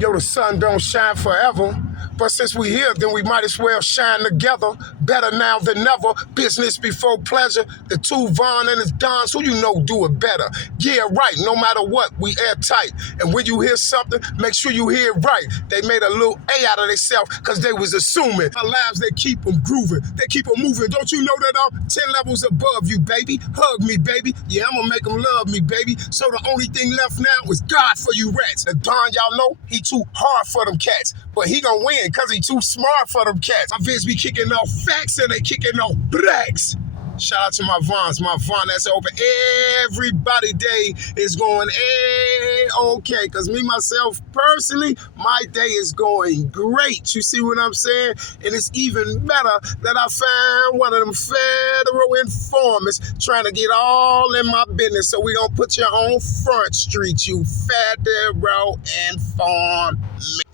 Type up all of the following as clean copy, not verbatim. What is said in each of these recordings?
Yo, the sun don't shine forever. But since we here, then we might as well shine together. Better now than never. Business before pleasure. The two Von and his Dons, who you know do it better. Yeah, right. No matter what, we airtight. And when you hear something, make sure you hear it right. They made a little A out of themselves because they was assuming. Our lives, they keep them grooving. They keep them moving. Don't you know that I'm 10 levels above you, baby? Hug me, baby. Yeah, I'm gonna make them love me, baby. So the only thing left now is God for you rats. The Don, y'all know, he too hard for them cats. But he gonna win because he too smart for them cats. My vids be kicking off facts and they kicking off blacks. Shout out to my Vons. My Von that's open everybody day is going A-okay. Because me, myself, personally, my day is going great. You see what I'm saying? And it's even better that I found one of them federal informants trying to get all in my business. So we going to put you on Front Street, you federal informant.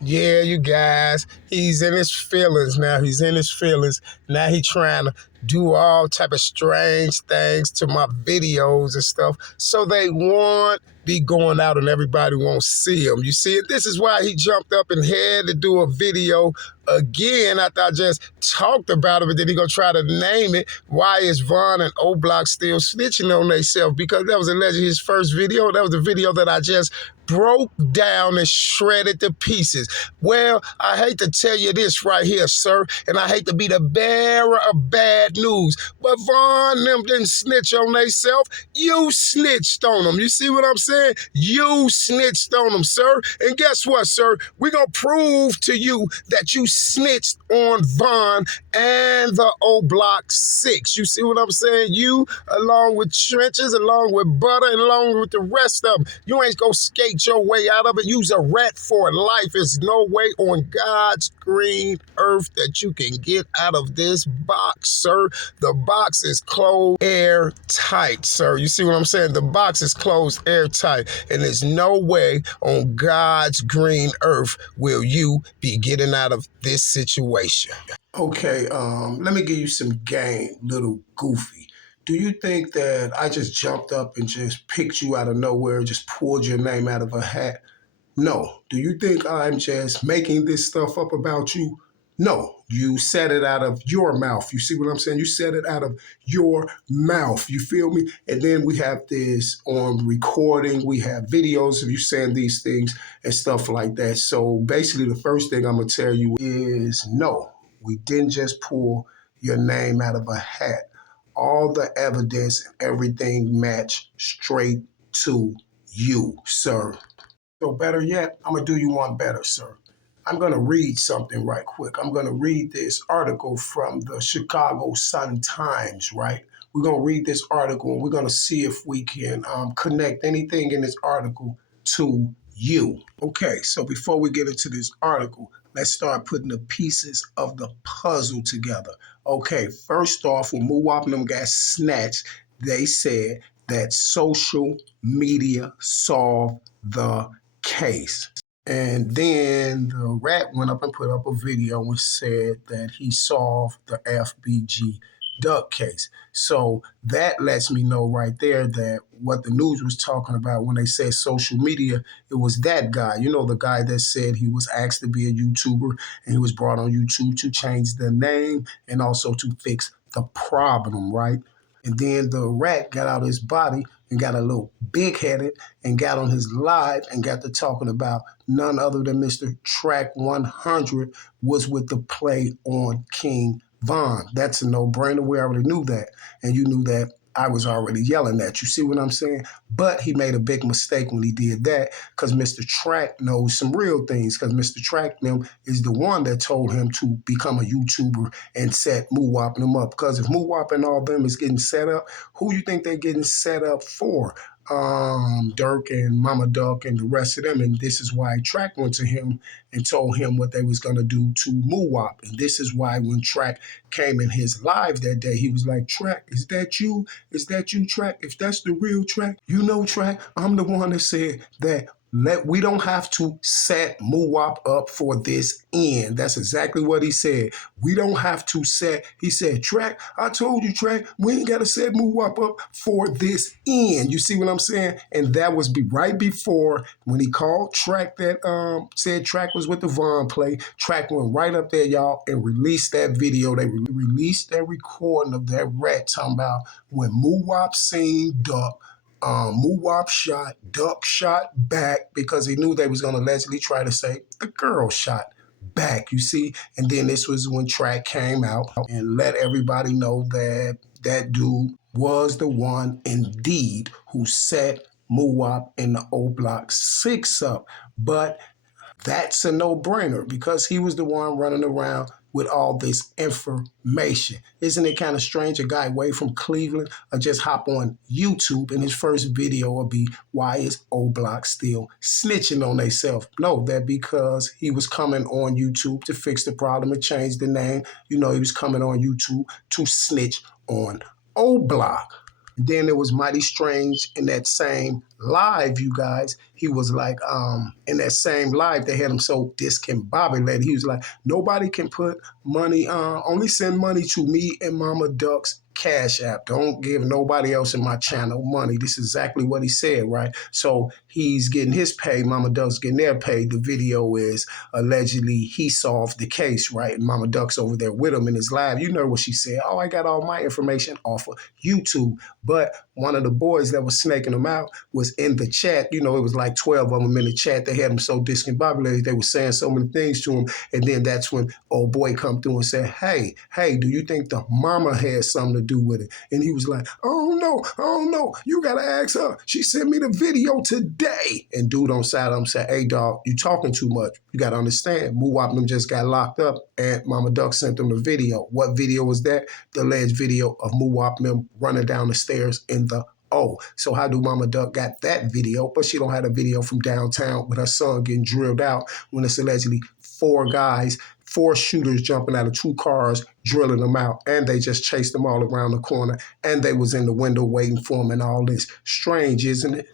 Yeah, you guys, he's in his feelings now. He's in his feelings. Now he trying to do all type of strange things to my videos and stuff. So they won't be going out and everybody won't see him. You see it? This is why he jumped up and had to do a video again after I just talked about it, but then he gonna try to name it. Why is Von and O-Block still snitching on themselves? Because that was allegedly his first video. That was the video that I just broke down and shredded to pieces. Well, I hate to tell you this right here, sir, and I hate to be the bearer of bad news, but Von them didn't snitch on themselves. You snitched on them. You see what I'm saying? You snitched on them, sir. And guess what, sir? We're going to prove to you that you snitched on Von and the O-Block 6. You see what I'm saying? You, along with Trenches, along with Butter, and along with the rest of them, you ain't going to skate your way out of it. You's a rat for life. There's no way on God's green earth that you can get out of this box, sir. The box is closed airtight, sir. You see what I'm saying? The box is closed airtight, and there's no way on God's green earth will you be getting out of this situation. Okay, let me give you some game, little goofy. Do you think that I just jumped up and just picked you out of nowhere, just pulled your name out of a hat? No. Do you think I'm just making this stuff up about you? No. You said it out of your mouth. You see what I'm saying? You said it out of your mouth. You feel me? And then we have this on recording. We have videos of you saying these things and stuff like that. So basically the first thing I'm going to tell you is no. We didn't just pull your name out of a hat. All the evidence and everything match straight to you, sir. So better yet, I'm going to do you one better, sir. I'm going to read something right quick. I'm going to read this article from the Chicago Sun-Times, right? We're going to read this article and we're going to see if we can connect anything in this article to you. Okay, so before we get into this article, let's start putting the pieces of the puzzle together. Okay, first off, when Muwap and them got snatched, they said that social media solved the case. And then the rat went up and put up a video and said that he solved the FBG Duck case. So that lets me know right there that what the news was talking about when they said social media, it was that guy. You know, the guy that said he was asked to be a YouTuber and he was brought on YouTube to change the name and also to fix the problem, right? And then the rat got out of his body and got a little big-headed and got on his live and got to talking about none other than Mr. Track 100 was with the play on King Von. That's a no-brainer. We already knew that. And you knew that I was already yelling at. You see what I'm saying? But he made a big mistake when he did that because Mr. Track knows some real things because Mr. Track them is the one that told him to become a YouTuber and set Muwap and them up. Because if Muwap and all them is getting set up, who you think they're getting set up for? Dirk and Mama Duck and the rest of them. And this is why Track went to him and told him what they was going to do to Muwap. And this is why when Track came in his live that day, he was like, Track, is that you? Is that you, Track? If that's the real Track, you know, Track, I'm the one that said that We don't have to set Muwop up for this end. That's exactly what he said. We don't have to set, he said, Track, I told you, Track, we ain't got to set Muwop up for this end. You see what I'm saying? And that was right before when he called Track that said Track was with the Von play. Track went right up there, y'all, and released that video. They released that recording of that rat talking about when Muwop seen Duck. Muwop shot, Duck shot back because he knew they was going to allegedly try to say the girl shot back, you see? And then this was when Track came out and let everybody know that that dude was the one indeed who set Muwop in the O Block 6 up. But that's a no-brainer because he was the one running around with all this information. Isn't it kind of strange a guy away from Cleveland or just hop on YouTube and his first video will be, why is O Block still snitching on themselves? No, that because he was coming on YouTube to fix the problem and change the name. You know, he was coming on YouTube to snitch on O Block. Then it was mighty strange in that same live, you guys. He was like, in that same live, they had him so discombobulated. He was like, nobody can put money, only send money to me and Mama Duck's Cash App. Don't give nobody else in my channel money. This is exactly what he said, right? So he's getting his pay. Mama Duck's getting their pay. The video is allegedly he solved the case, right? And Mama Duck's over there with him in his live. You know what she said. Oh, I got all my information off of YouTube. But one of the boys that was snaking him out was in the chat. You know, it was like 12 of them in the chat. They had him so discombobulated. They were saying so many things to him. And then that's when old boy come through and said, hey, do you think the mama had something to do with it? And he was like, oh no, you gotta ask her. She sent me the video today. And dude on side of him said, hey dog, you talking too much. You gotta understand, Muwop them just got locked up and Mama Duck sent them the video. What video was that? The alleged video of Muwop them running down the stairs in the O. So how do Mama Duck got that video, but she don't have a video from downtown with her son getting drilled out when it's allegedly four shooters jumping out of 2 cars, drilling them out, and they just chased them all around the corner, and they was in the window waiting for them and all this. Strange, isn't it?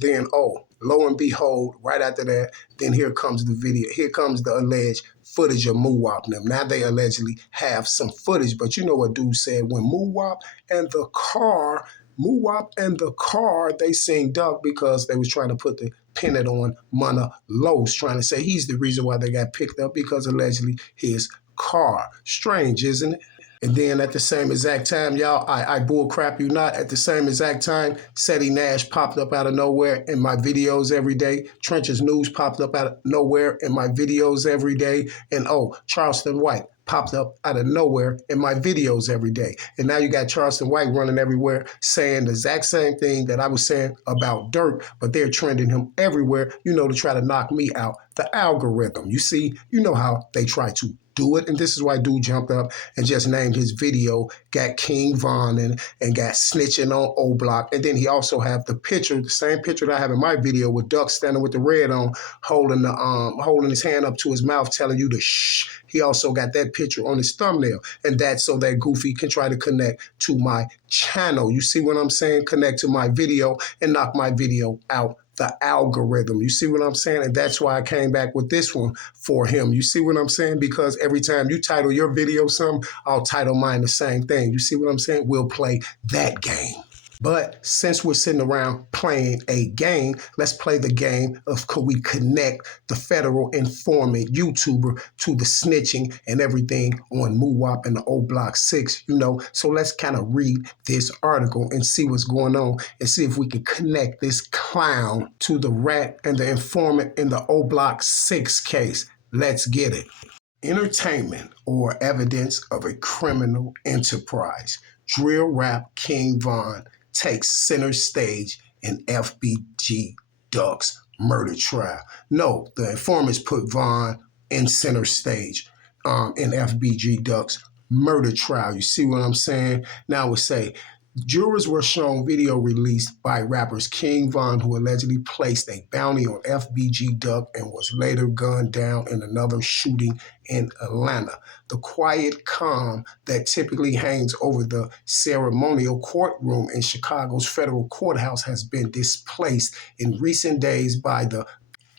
Then, lo and behold, right after that, then here comes the video. Here comes the alleged footage of Muwop and them. Now they allegedly have some footage, but you know what dude said? When Muwop and the car, they seen Duck because they was trying to put the pin it on Mana Los, trying to say he's the reason why they got picked up because allegedly his car. Strange, isn't it? And then at the same exact time, y'all, I bull crap you not, at the same exact time, Seti Nash popped up out of nowhere in my videos every day. Trenches News popped up out of nowhere in my videos every day. And Charleston White popped up out of nowhere in my videos every day. And now you got Charleston White running everywhere saying the exact same thing that I was saying about Dirk, but they're trending him everywhere, you know, to try to knock me out. The algorithm, you see, you know how they try to do it. And this is why dude jumped up and just named his video, got King Von and got snitching on O Block. And then he also have the picture, the same picture that I have in my video with Duck standing with the red on, holding his hand up to his mouth, telling you to shh. He also got that picture on his thumbnail. And that's so that Goofy can try to connect to my channel. You see what I'm saying? Connect to my video and knock my video out the algorithm. You see what I'm saying? And that's why I came back with this one for him. You see what I'm saying? Because every time you title your video something, I'll title mine the same thing. You see what I'm saying? We'll play that game. But since we're sitting around playing a game, let's play the game of could we connect the federal informant YouTuber to the snitching and everything on Muwop and the O Block 6, you know. So let's kind of read this article and see what's going on and see if we can connect this clown to the rat and the informant in the O Block 6 case. Let's get it. Entertainment or evidence of a criminal enterprise. Drill rap King Von takes center stage in FBG Duck's murder trial. No, the informants put Von in center stage in FBG Duck's murder trial. You see what I'm saying? Now we say, jurors were shown video released by rappers King Von, who allegedly placed a bounty on FBG Duck and was later gunned down in another shooting in Atlanta. The quiet calm that typically hangs over the ceremonial courtroom in Chicago's federal courthouse has been displaced in recent days by the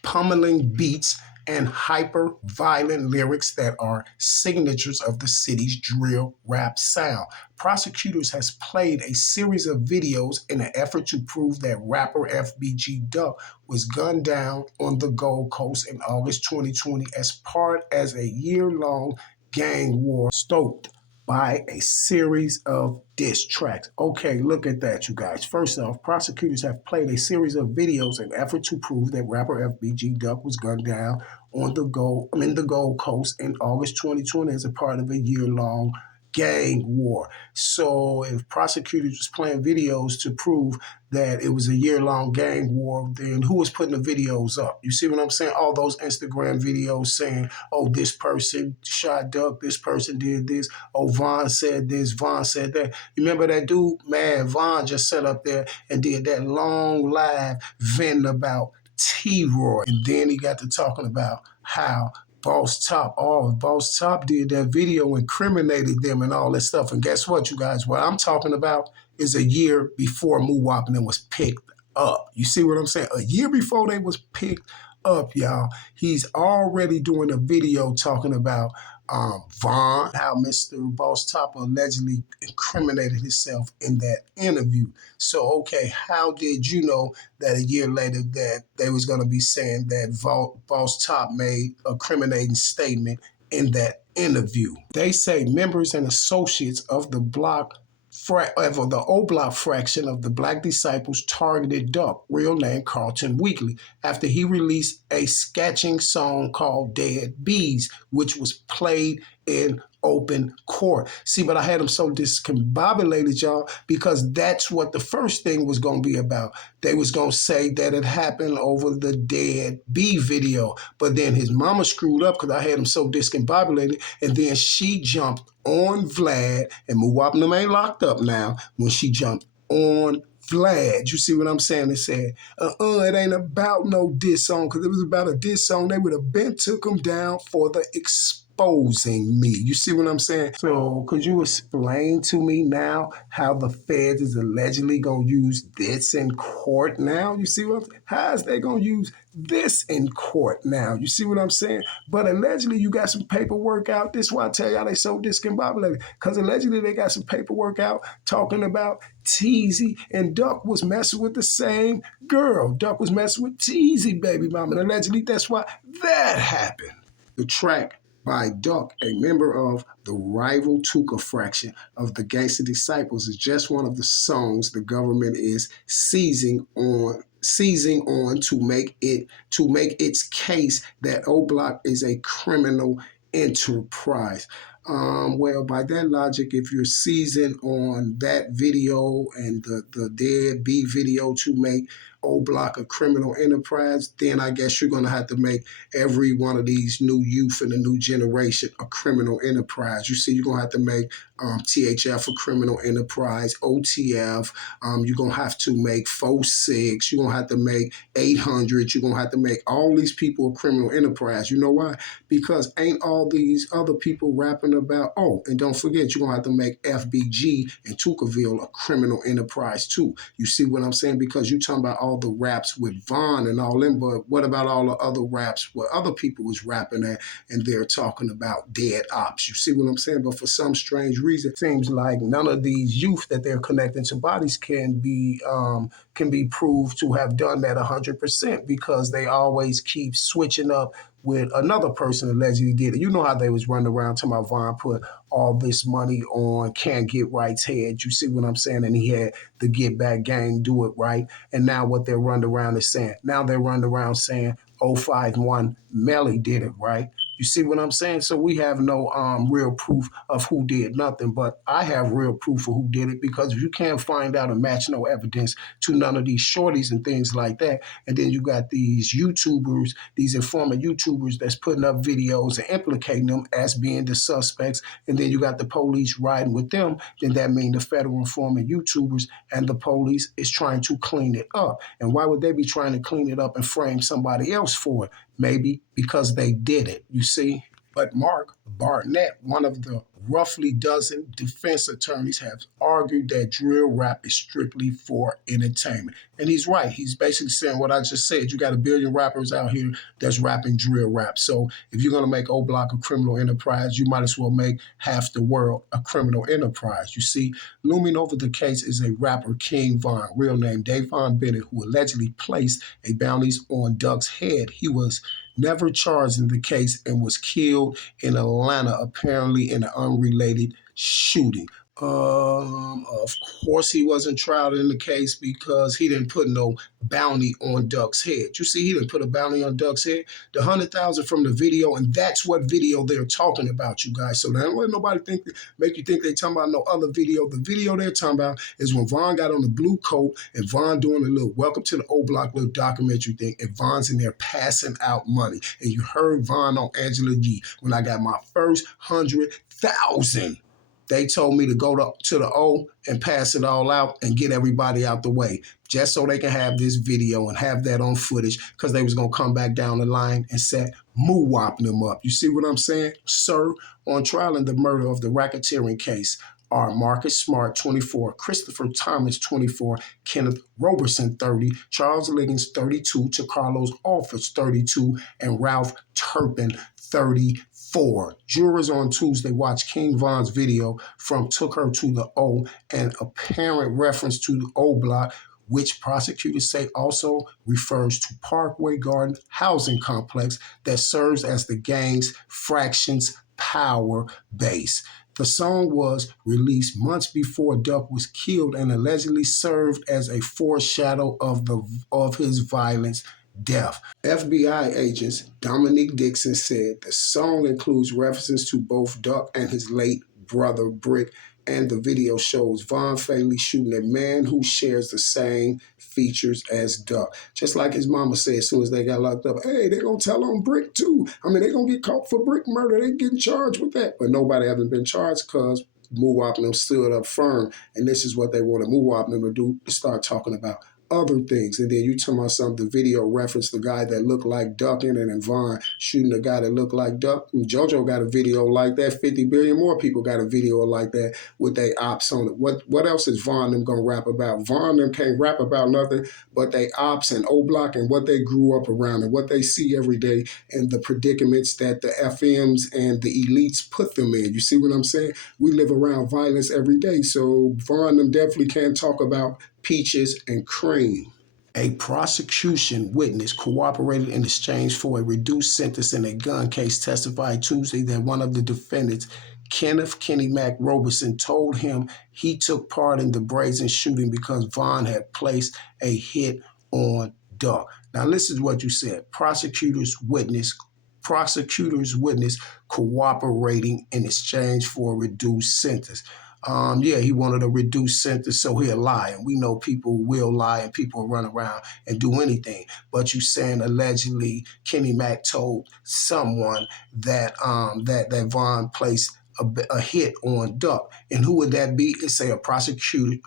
pummeling beats, and hyper-violent lyrics that are signatures of the city's drill rap sound. Prosecutors has played a series of videos in an effort to prove that rapper FBG Duck was gunned down on the Gold Coast in August 2020 as a year-long gang war stoked by a series of diss tracks. Okay, look at that, you guys. First off, prosecutors have played a series of videos in effort to prove that rapper FBG Duck was gunned down on the Gold Coast in August 2020 as a part of a year-long gang war. So if prosecutors was playing videos to prove that it was a year-long gang war, then who was putting the videos up? You see what I'm saying? All those Instagram videos saying, oh, this person shot Duck, this person did this, oh, Von said this, Von said that. You remember that dude? Man, Von just sat up there and did that long live venting about T-Roy. And then he got to talking about how Boss Top did that video, incriminated them and all that stuff. And guess what, you guys? What I'm talking about is a year before Muwapin was picked up. You see what I'm saying? A year before they was picked up, y'all. He's already doing a video talking about Von, how Mr. Boss Top allegedly incriminated himself in that interview. So, okay, how did you know that a year later that they was going to be saying that Boss Top made a incriminating statement in that interview? They say members and associates of the the O Block fraction of the Black Disciples targeted Duck, real name Carlton Weekly, after he released a sketching song called Dead Bees, which was played in open court. See, but I had them so discombobulated, y'all, because that's what the first thing was going to be about. They was going to say that it happened over the Dead Bee video, but then his mama screwed up because I had him so discombobulated, and then she jumped on Vlad, and Muwapin ain't locked up now, when she jumped on Vlad. You see what I'm saying? They said, it ain't about no diss song, because if it was about a diss song, they would have been took him down for the exposing me. You see what I'm saying? So could you explain to me now how the feds is allegedly going to use this in court now? You see what I'm saying? How is they going to use this in court now? You see what I'm saying? But allegedly you got some paperwork out. This is why I tell y'all they so discombobulated. Because allegedly they got some paperwork out talking about Teezy and Duck was messing with the same girl. Duck was messing with Teezy, baby mama. And allegedly that's why that happened. The track by Duck, a member of the rival Tuka fraction of the Gangsta Disciples, is just one of the songs the government is seizing on to make its case that O Block is a criminal enterprise. Well, by that logic, if you're seizing on that video and the Dead Bee video to make O Block a criminal enterprise, then I guess you're going to have to make every one of these new youth in the new generation a criminal enterprise. You see, you're going to have to make THF a criminal enterprise, OTF, you're going to have to make 4-6, you're going to have to make 800, you're going to have to make all these people a criminal enterprise. You know why? Because ain't all these other people rapping about, oh, and don't forget, you're going to have to make FBG and Tukaville a criminal enterprise too. You see what I'm saying? Because you're talking about all the raps with Von and all them, but what about all the other raps where other people was rapping at and they're talking about dead ops? You see what I'm saying? But for some strange reason, it seems like none of these youth that they're connecting to bodies can be proved to have done that 100%, because they always keep switching up with another person allegedly did it. You know how they was running around talking about Von put all this money on Can't Get Right's head. You see what I'm saying? And he had the Get Back gang do it right. And now what they're running around is saying, now they're running around saying 051 Melly did it right. You see what I'm saying? So we have no real proof of who did nothing, but I have real proof of who did it, because if you can't find out and match no evidence to none of these shorties and things like that, and then you got these YouTubers, these informant YouTubers that's putting up videos and implicating them as being the suspects, and then you got the police riding with them, then that means the federal informant YouTubers and the police is trying to clean it up. And why would they be trying to clean it up and frame somebody else for it? Maybe because they did it, you see. But Mark Barnett, one of the roughly dozen defense attorneys have argued that drill rap is strictly for entertainment. And he's right. He's basically saying what I just said. You got a billion rappers out here that's rapping drill rap. So if you're going to make O Block a criminal enterprise, you might as well make half the world a criminal enterprise. You see, looming over the case is a rapper, King Von, real name Davon Bennett, who allegedly placed a bounties on Duck's head. He was never charged in the case and was killed in Atlanta, apparently in an unrelated shooting. Of course, he wasn't tried in the case because he didn't put no bounty on Duck's head. You see, he didn't put a bounty on Duck's head. The 100,000 from the video, and that's what video they're talking about, you guys. So don't let nobody make you think they're talking about no other video. The video they're talking about is when Von got on the blue coat and Von doing a little welcome to the O Block little documentary thing, and Von's in there passing out money. And you heard Von on Angela Yee when I got my first 100,000. They told me to go to the O and pass it all out and get everybody out the way, just so they can have this video and have that on footage, because they was going to come back down the line and say, moo-wopping them up. You see what I'm saying? Sir, on trial in the murder of the racketeering case are Marcus Smart, 24, Christopher Thomas, 24, Kenneth Roberson, 30, Charles Liggins, 32, Carlos Alford, 32, and Ralph Turpin, 34. Jurors on Tuesday watched King Von's video from Took Her to the O, an apparent reference to the O Block, which prosecutors say also refers to Parkway Garden housing complex that serves as the gang's fraction's power base. The song was released months before Duck was killed and allegedly served as a foreshadow of his violent death. FBI agents Dominique Dixon said the song includes references to both Duck and his late brother Brick, and the video shows Von fatally shooting a man who shares the same features as Duck. Just like his mama said as soon as they got locked up, hey, they're going to tell on Brick too. I mean, they're going to get caught for Brick murder. They're getting charged with that. But nobody haven't been charged because Moo-Wop and them stood up firm. And this is what they wanted Moo-Wop and them to do, to start talking about other things. And then you talking about something, the video referenced the guy that looked like Duck in it, and Von shooting the guy that looked like Duck. And JoJo got a video like that. 50 billion more people got a video like that with their ops on it. What else is Von them gonna rap about? Von them can't rap about nothing but they ops and O Block and what they grew up around and what they see every day and the predicaments that the FMs and the elites put them in. You see what I'm saying? We live around violence every day. So Von them definitely can't talk about peaches and cream. A prosecution witness cooperated in exchange for a reduced sentence in a gun case testified Tuesday that one of the defendants, Kenneth Kenny Mac Roberson, told him he took part in the brazen shooting because Von had placed a hit on Duck. Now listen to what you said. Prosecutors witness cooperating in exchange for a reduced sentence. He wanted a reduced sentence so he'll lie. And we know people will lie and people run around and do anything. But you saying allegedly Kenny Mac told someone that that Von placed a hit on Duck. And who would that be? It's a prosecution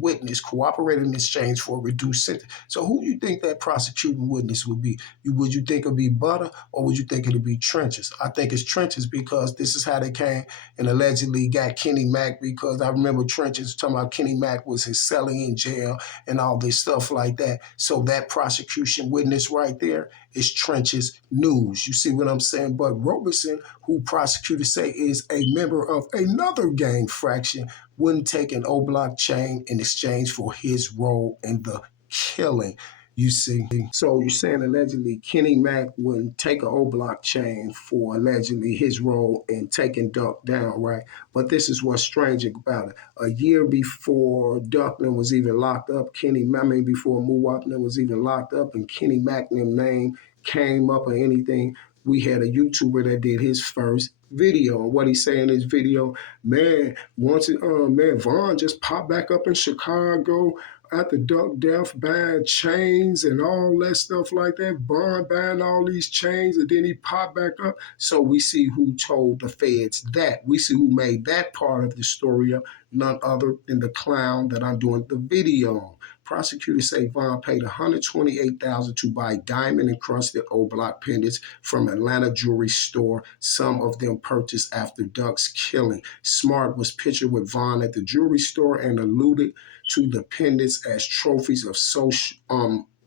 witness cooperating in exchange for a reduced sentence. So who do you think that prosecuting witness would be? Would you think it'd be Butter, or would you think it'd be Trenches? I think it's Trenches, because this is how they came and allegedly got Kenny Mac, because I remember Trenches talking about Kenny Mac was his cellie in jail and all this stuff like that. So that prosecution witness right there is Trenches news. You see what I'm saying? But Roberson, who prosecutors say is a member of another gang fraction, wouldn't take an O-Block chain in exchange for his role in the killing. You see, so you're saying allegedly Kenny Mac wouldn't take an O-Block chain for allegedly his role in taking Duck down, right? But this is what's strange about it. A year before Duckman was even locked up, before Moo-Wop was even locked up and Kenny Mac name came up or anything, we had a YouTuber that did his first video. And what he say in his video, man, Von just popped back up in Chicago at the Duck death, buying chains and all that stuff like that. Von buying all these chains, and then he popped back up. So we see who told the feds that. We see who made that part of the story up, none other than the clown that I'm doing the video on. Prosecutors say Von paid $128,000 to buy diamond-encrusted O-Block pendants from Atlanta jewelry store, some of them purchased after Duck's killing. Smart was pictured with Von at the jewelry store and alluded to the pendants as trophies of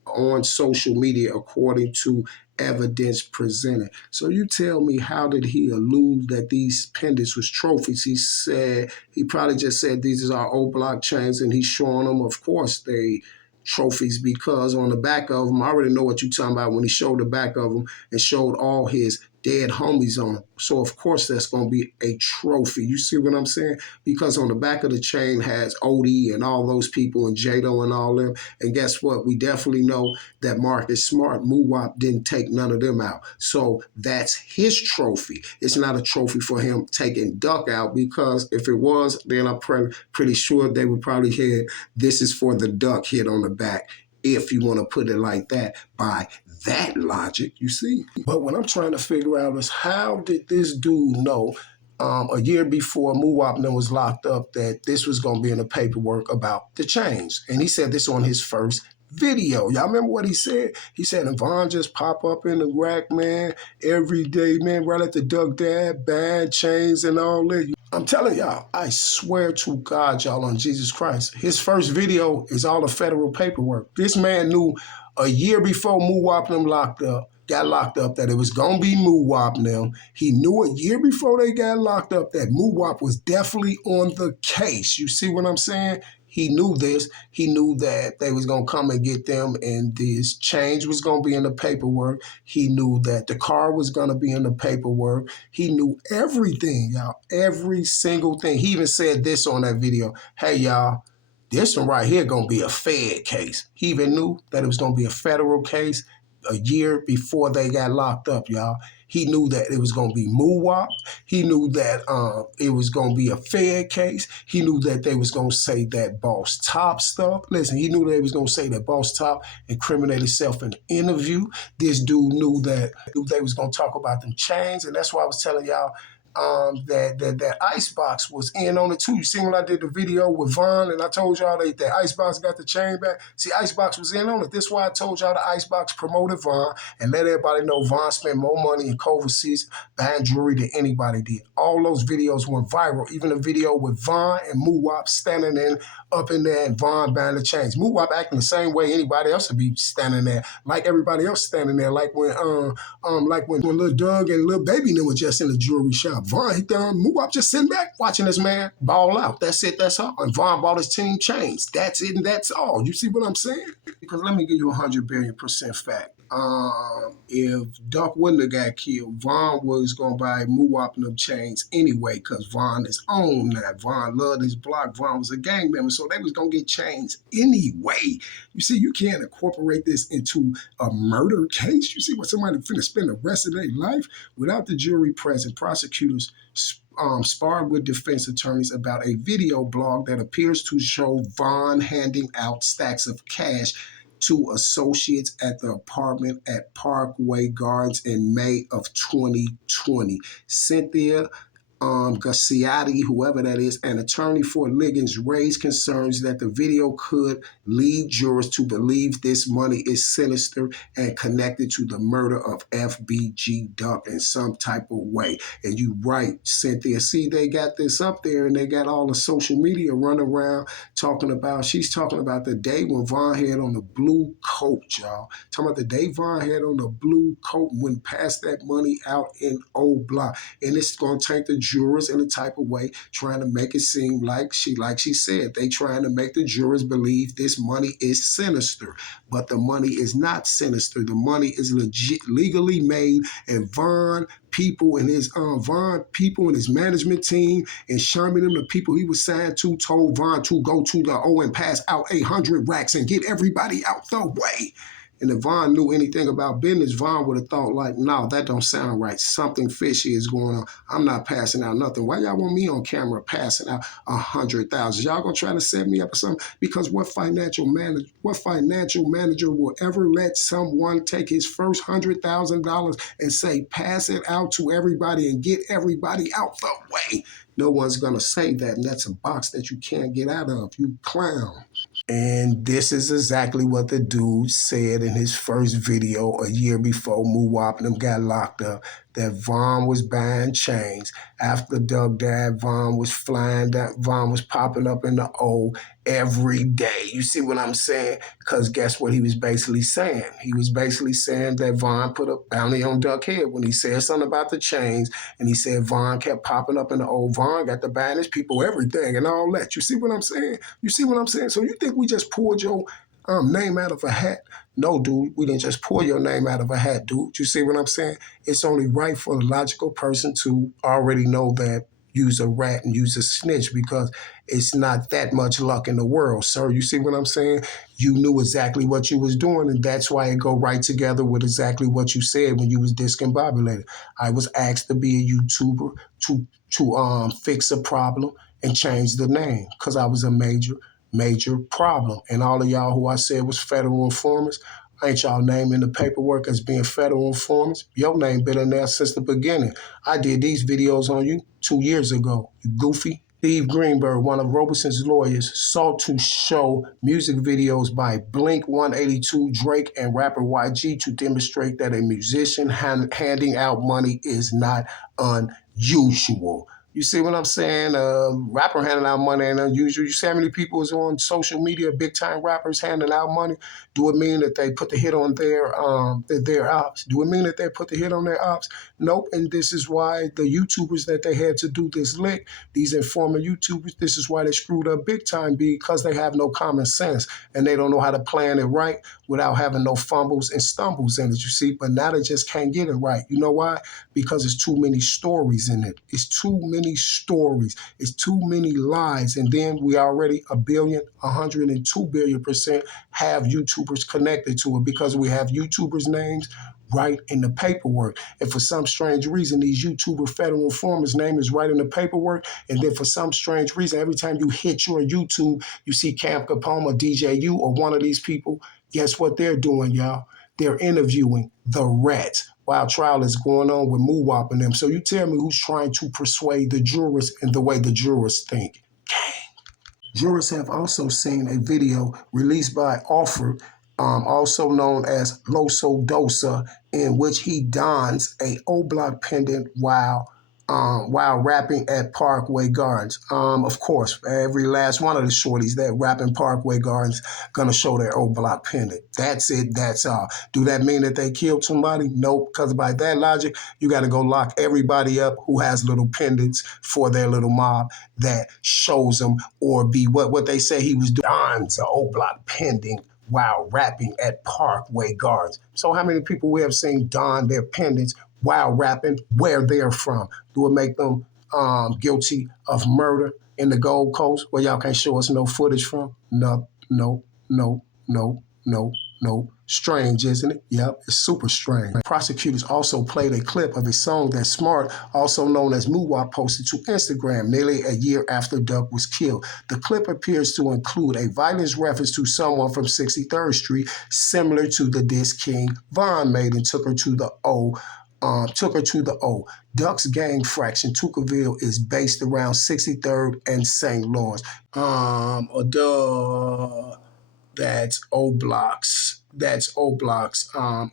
on social media, according to evidence presented. So you tell me, how did he allude that these pendants was trophies? He probably just said these are our O-Block chains, and he's showing them. Of course, they trophies, because on the back of them, I already know what you're talking about when he showed the back of them and showed all his dead homies on them. So of course that's going to be a trophy. You see what I'm saying? Because on the back of the chain has Odie and all those people and Jado and all them. And guess what? We definitely know that Marcus Smart, Muwop, didn't take none of them out. So that's his trophy. It's not a trophy for him taking Duck out, because if it was, then I'm pretty sure they would probably hear this is for the Duck hit on the back, if you want to put it like that, by that logic, you see. But what I'm trying to figure out is, how did this dude know a year before Muwop was locked up that this was going to be in the paperwork about the chains? And he said this on his first video. Y'all remember what he said? He said, and Von just pop up in the rack, man, every day, man, right at the Duck Dad, bad chains and all that. I'm telling y'all, I swear to God, y'all, on Jesus Christ, his first video is all the federal paperwork. This man knew a year before Muwop got locked up, that it was going to be Muwop them. He knew a year before they got locked up that Muwop was definitely on the case. You see what I'm saying? He knew this. He knew that they was going to come and get them, and this change was going to be in the paperwork. He knew that the car was going to be in the paperwork. He knew everything, y'all, every single thing. He even said this on that video. Hey, y'all, this one right here going to be a Fed case. He even knew that it was going to be a federal case a year before they got locked up, y'all. He knew that it was going to be Muwop. He knew that it was going to be a Fed case. He knew that they was going to say that Boss Top stuff. Listen, he knew they was going to say that Boss Top incriminated himself in an interview. This dude knew that they was going to talk about them chains, and that's why I was telling y'all that Icebox was in on it too. You seen when I did the video with Von and I told y'all that Icebox got the chain back? See, Icebox was in on it. This is why I told y'all the Icebox promoted Von and let everybody know Von spent more money in Culver seats buying jewelry than anybody did. All those videos went viral. Even the video with Von and Muwop standing up in there and Von buying the chains. Muwop acting the same way anybody else would be standing there, like everybody else standing there, like when Lil Doug and Lil Baby were just in the jewelry shop. Von, Muwop just sitting back watching this man ball out. That's it, that's all. And Von bought his team chains. That's it and that's all. You see what I'm saying? Because let me give you 100 billion% fact. If Duck wouldn't have got killed, Von was going to buy Muwop and them chains anyway, because Von is on that. Von loved his block. Von was a gang member, so they was going to get chains anyway. You see, you can't incorporate this into a murder case. You see what somebody finna spend the rest of their life without the jury present. Prosecutors sparred with defense attorneys about a video blog that appears to show Von handing out stacks of cash to associates at the apartment at Parkway Gardens in May of 2020. Cynthia Gacciotti, whoever that is, an attorney for Liggins, raised concerns that the video could lead jurors to believe this money is sinister and connected to the murder of FBG Duck in some type of way. And you right, Cynthia. See, they got this up there and they got all the social media running around she's talking about the day when Von had on the blue coat, y'all. Talking about the day Von had on the blue coat when passed that money out in O-Block. And it's going to take the jurors in a type of way, trying to make it seem like she said, they trying to make the jurors believe this money is sinister. But the money is not sinister. The money is legally made, and Von people and his management team and Sherman and the people he was signed to told Von to go to the O and pass out 800 racks and get everybody out the way. And if Von knew anything about business, Von would have thought like, no, that don't sound right. Something fishy is going on. I'm not passing out nothing. Why y'all want me on camera passing out 100,000? Y'all gonna try to set me up or something? Because what financial manager will ever let someone take his first $100,000 and say, pass it out to everybody and get everybody out the way? No one's gonna say that, and that's a box that you can't get out of, you clown. And this is exactly what the dude said in his first video a year before Muwop and them got locked up, that Von was buying chains. After Doug died, Von was flying down, Von was popping up in the O every day. You see what I'm saying? Because guess what he was basically saying? He was basically saying that Von put a bounty on Duck Head when he said something about the chains, and he said Von kept popping up in the O. Von got to buying his people everything and all that. You see what I'm saying? You see what I'm saying? So you think we just pulled your name out of a hat? No, dude, we didn't just pull your name out of a hat, dude. You see what I'm saying? It's only right for the logical person to already know that you's a rat and you's a snitch, because it's not that much luck in the world, sir. You see what I'm saying? You knew exactly what you was doing, and that's why it go right together with exactly what you said when you was discombobulated. I was asked to be a YouTuber to fix a problem and change the name because I was a major problem. And all of y'all who I said was federal informers, ain't y'all name in the paperwork as being federal informers? Your name been in there since the beginning. I did these videos on you 2 years ago, you goofy. Steve Greenberg, one of Robeson's lawyers, sought to show music videos by Blink 182, Drake, and rapper YG to demonstrate that a musician handing out money is not unusual. You see what I'm saying? Rapper handing out money ain't unusual. You see how many people is on social media, big time rappers handing out money? Do it mean that they put the hit on their ops? Do it mean that they put the hit on their ops? Nope. And this is why the YouTubers that they had to do this lick, these informer YouTubers, this is why they screwed up big time, because they have no common sense and they don't know how to plan it right without having no fumbles and stumbles in it, you see? But now they just can't get it right. You know why? Because it's too many stories in it. It's too many stories. It's too many lies. And then we already 102 billion% have YouTubers connected to it, because we have YouTubers' names right in the paperwork. And for some strange reason, these YouTuber federal informers' name is right in the paperwork. And then for some strange reason, every time you hit your YouTube, you see Camp Capone or DJU or one of these people. Guess what they're doing, y'all? They're interviewing the rats while trial is going on with Muwop and them. So you tell me who's trying to persuade the jurors in the way the jurors think. Jurors have also seen a video released by Alfred, also known as Loso Dosa, in which he dons a O-Block pendant while rapping at Parkway Gardens. Of course, every last one of the shorties that rap in Parkway Gardens gonna show their O-Block pendant. That's it, that's all. Do that mean that they killed somebody? Nope, because by that logic, you gotta go lock everybody up who has little pendants for their little mob that shows them, or be what they say he was doing. Don's an O-Block pendant while rapping at Parkway Gardens. So how many people we have seen don their pendants while rapping, where they're from? Do it make them guilty of murder in the Gold Coast, where y'all can't show us no footage from? No. Strange, isn't it? Yep, it's super strange. Prosecutors also played a clip of a song that Smart, also known as Muwop, posted to Instagram nearly a year after Duck was killed. The clip appears to include a violence reference to someone from 63rd Street, similar to the diss King Von made and took her to the O. Duck's gang fraction, Tuckerville, is based around 63rd and St. Lawrence. That's O-Block's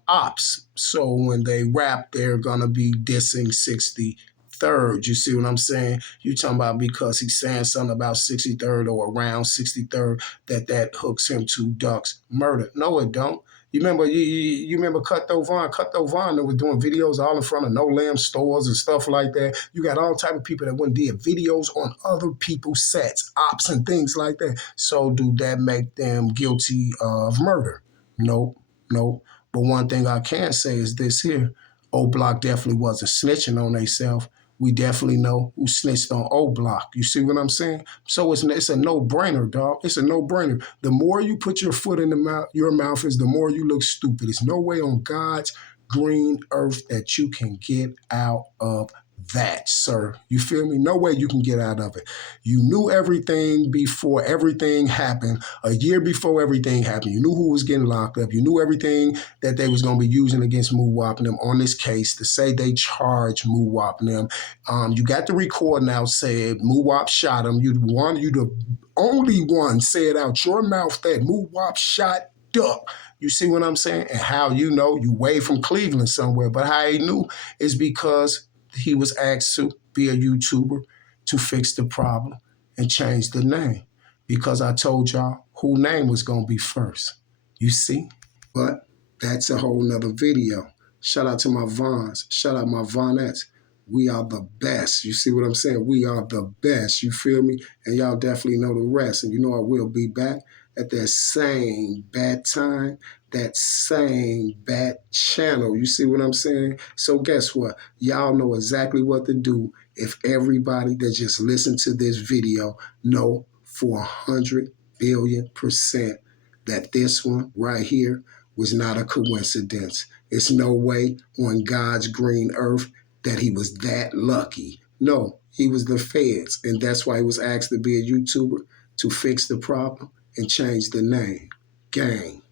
ops. So when they rap, they're gonna be dissing 63rd. You see what I'm saying? You talking about because he's saying something about 63rd or around 63rd that hooks him to Duck's murder. No, it don't. You remember Cutthroat Von? Cutthroat Von that was doing videos all in front of No Lamb stores and stuff like that. You got all type of people that went did videos on other people's sets, ops and things like that. So do that make them guilty of murder? Nope. But one thing I can say is this here. O-Block definitely wasn't snitching on themselves. We definitely know who snitched on O-Block. You see what I'm saying? So it's a no-brainer, dog. It's a no-brainer. The more you put your foot in your mouth is the more you look stupid. There's no way on God's green earth that you can get out of that, sir. You feel me? No way you can get out of it. You knew everything before everything happened. A year before everything happened, you knew who was getting locked up. You knew everything that they was going to be using against Muwap and them on this case to say they charged Muwap and them. You got the record now said Muwap shot him. You the only one said out your mouth that Muwap shot Duck. You see what I'm saying? And how you know, you way from Cleveland somewhere, but how he knew is because he was asked to be a YouTuber to fix the problem and change the name. Because I told y'all who name was going to be first. You see? But that's a whole nother video. Shout out to my Vons. Shout out my Vonettes. We are the best. You see what I'm saying? We are the best. You feel me? And y'all definitely know the rest. And you know I will be back at that same bad time, that same bad channel. You see what I'm saying? So guess what? Y'all know exactly what to do if everybody that just listened to this video know for 100 billion% that this one right here was not a coincidence. It's no way on God's green earth that he was that lucky. No, he was the feds, and that's why he was asked to be a YouTuber to fix the problem and change the name. Gang.